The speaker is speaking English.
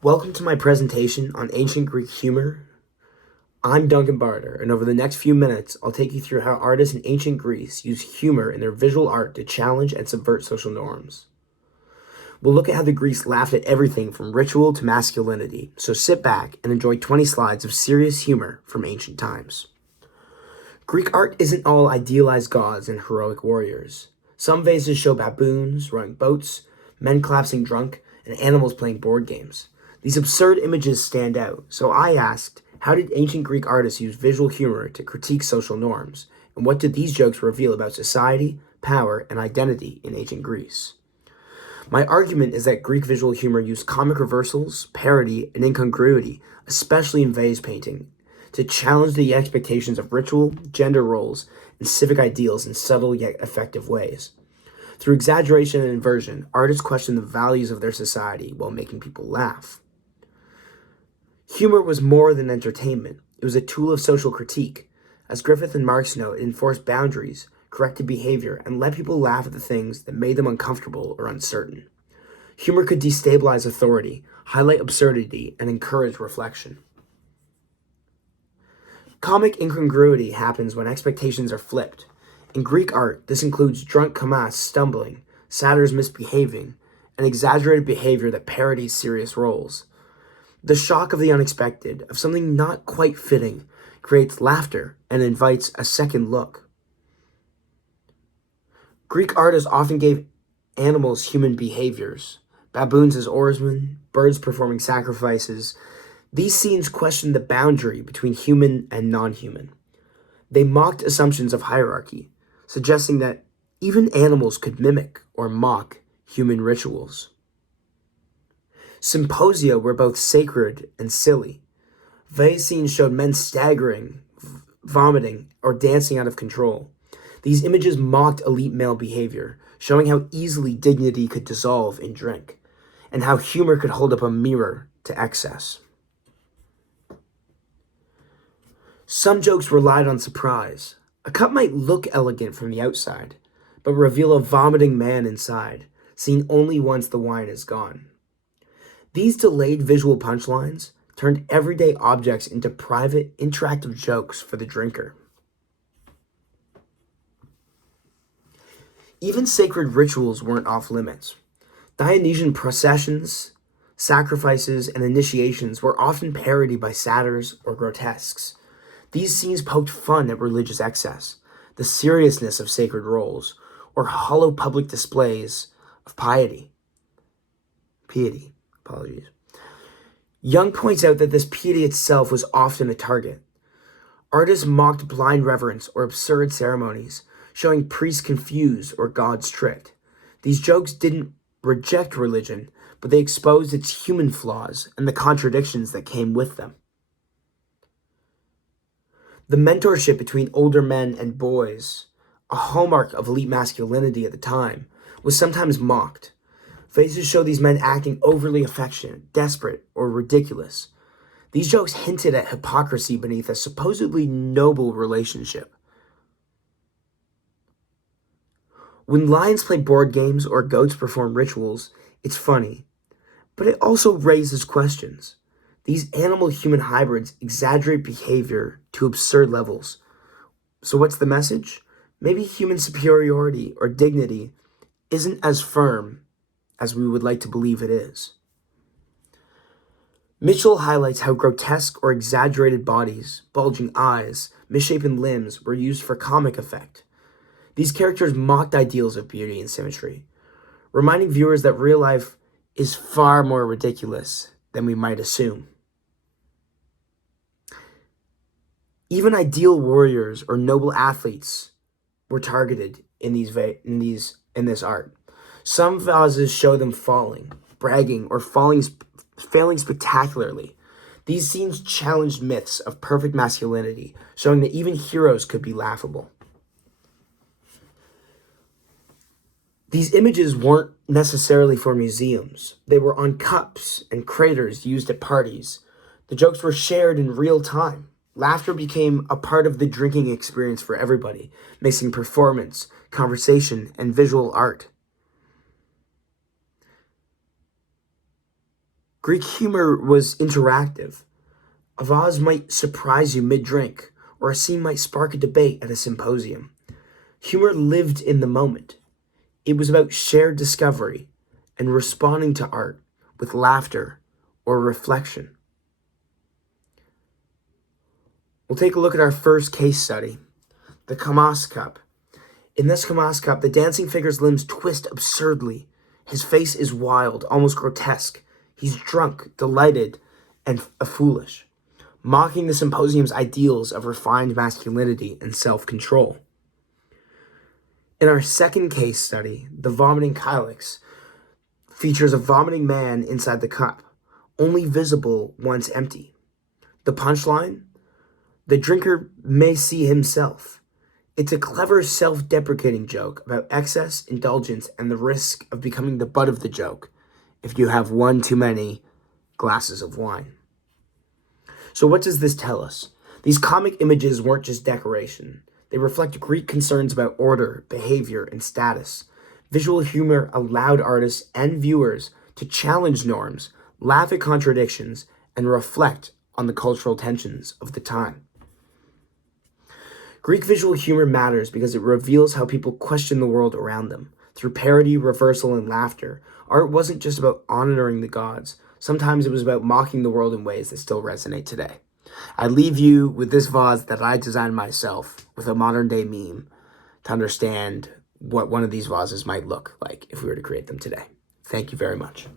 Welcome to my presentation on ancient Greek humor. I'm Duncan Barter, and over the next few minutes, I'll take you through how artists in ancient Greece used humor in their visual art to challenge and subvert social norms. We'll look at how the Greeks laughed at everything from ritual to masculinity, so sit back and enjoy 20 slides of serious humor from ancient times. Greek art isn't all idealized gods and heroic warriors. Some vases show baboons rowing boats, men collapsing drunk, and animals playing board games. These absurd images stand out, so I asked, how did ancient Greek artists use visual humor to critique social norms? And what did these jokes reveal about society, power, and identity in ancient Greece? My argument is that Greek visual humor used comic reversals, parody, and incongruity, especially in vase painting, to challenge the expectations of ritual, gender roles, and civic ideals in subtle yet effective ways. Through exaggeration and inversion, artists question the values of their society while making people laugh. Humor was more than entertainment. It was a tool of social critique. As Griffith and Marx note, it enforced boundaries, corrected behavior, and let people laugh at the things that made them uncomfortable or uncertain. Humor could destabilize authority, highlight absurdity, and encourage reflection. Comic incongruity happens when expectations are flipped. In Greek art, this includes drunk commas stumbling, satyrs misbehaving, and exaggerated behavior that parodies serious roles. The shock of the unexpected, of something not quite fitting, creates laughter and invites a second look. Greek artists often gave animals human behaviors, baboons as oarsmen, birds performing sacrifices. These scenes questioned the boundary between human and non-human. They mocked assumptions of hierarchy, suggesting that even animals could mimic or mock human rituals. Symposia were both sacred and silly. Vase scenes showed men staggering, vomiting, or dancing out of control. These images mocked elite male behavior, showing how easily dignity could dissolve in drink, and how humor could hold up a mirror to excess. Some jokes relied on surprise. A cup might look elegant from the outside, but reveal a vomiting man inside, seen only once the wine is gone. These delayed visual punchlines turned everyday objects into private, interactive jokes for the drinker. Even sacred rituals weren't off limits. Dionysian processions, sacrifices, and initiations were often parodied by satyrs or grotesques. These scenes poked fun at religious excess, the seriousness of sacred roles, or hollow public displays of piety. Young points out that this piety itself was often a target. Artists mocked blind reverence or absurd ceremonies, showing priests confused or gods tricked. These jokes didn't reject religion, but they exposed its human flaws and the contradictions that came with them. The mentorship between older men and boys, a hallmark of elite masculinity at the time, was sometimes mocked. Vases show these men acting overly affectionate, desperate, or ridiculous. These jokes hinted at hypocrisy beneath a supposedly noble relationship. When lions play board games or goats perform rituals, it's funny, but it also raises questions. These animal-human hybrids exaggerate behavior to absurd levels. So what's the message? Maybe human superiority or dignity isn't as firm as we would like to believe it is. Mitchell highlights how grotesque or exaggerated bodies, bulging eyes, misshapen limbs were used for comic effect. These characters mocked ideals of beauty and symmetry, reminding viewers that real life is far more ridiculous than we might assume. Even ideal warriors or noble athletes were targeted in this art. Some vases show them falling, bragging, or failing spectacularly. These scenes challenged myths of perfect masculinity, showing that even heroes could be laughable. These images weren't necessarily for museums. They were on cups and craters used at parties. The jokes were shared in real time. Laughter became a part of the drinking experience for everybody, mixing performance, conversation, and visual art. Greek humor was interactive. A vase might surprise you mid-drink, or a scene might spark a debate at a symposium. Humor lived in the moment. It was about shared discovery and responding to art with laughter or reflection. We'll take a look at our first case study, the Kamas Cup. In this Kamas Cup, the dancing figure's limbs twist absurdly. His face is wild, almost grotesque. He's drunk, delighted, and foolish, mocking the symposium's ideals of refined masculinity and self-control. In our second case study, the vomiting kylix features a vomiting man inside the cup, only visible once empty. The punchline? The drinker may see himself. It's a clever self-deprecating joke about excess, indulgence, and the risk of becoming the butt of the joke if you have one too many glasses of wine. So what does this tell us? These comic images weren't just decoration. They reflect Greek concerns about order, behavior, and status. Visual humor allowed artists and viewers to challenge norms, laugh at contradictions, and reflect on the cultural tensions of the time. Greek visual humor matters because it reveals how people question the world around them. Through parody, reversal, and laughter, art wasn't just about honoring the gods. Sometimes it was about mocking the world in ways that still resonate today. I leave you with this vase that I designed myself with a modern day meme to understand what one of these vases might look like if we were to create them today. Thank you very much.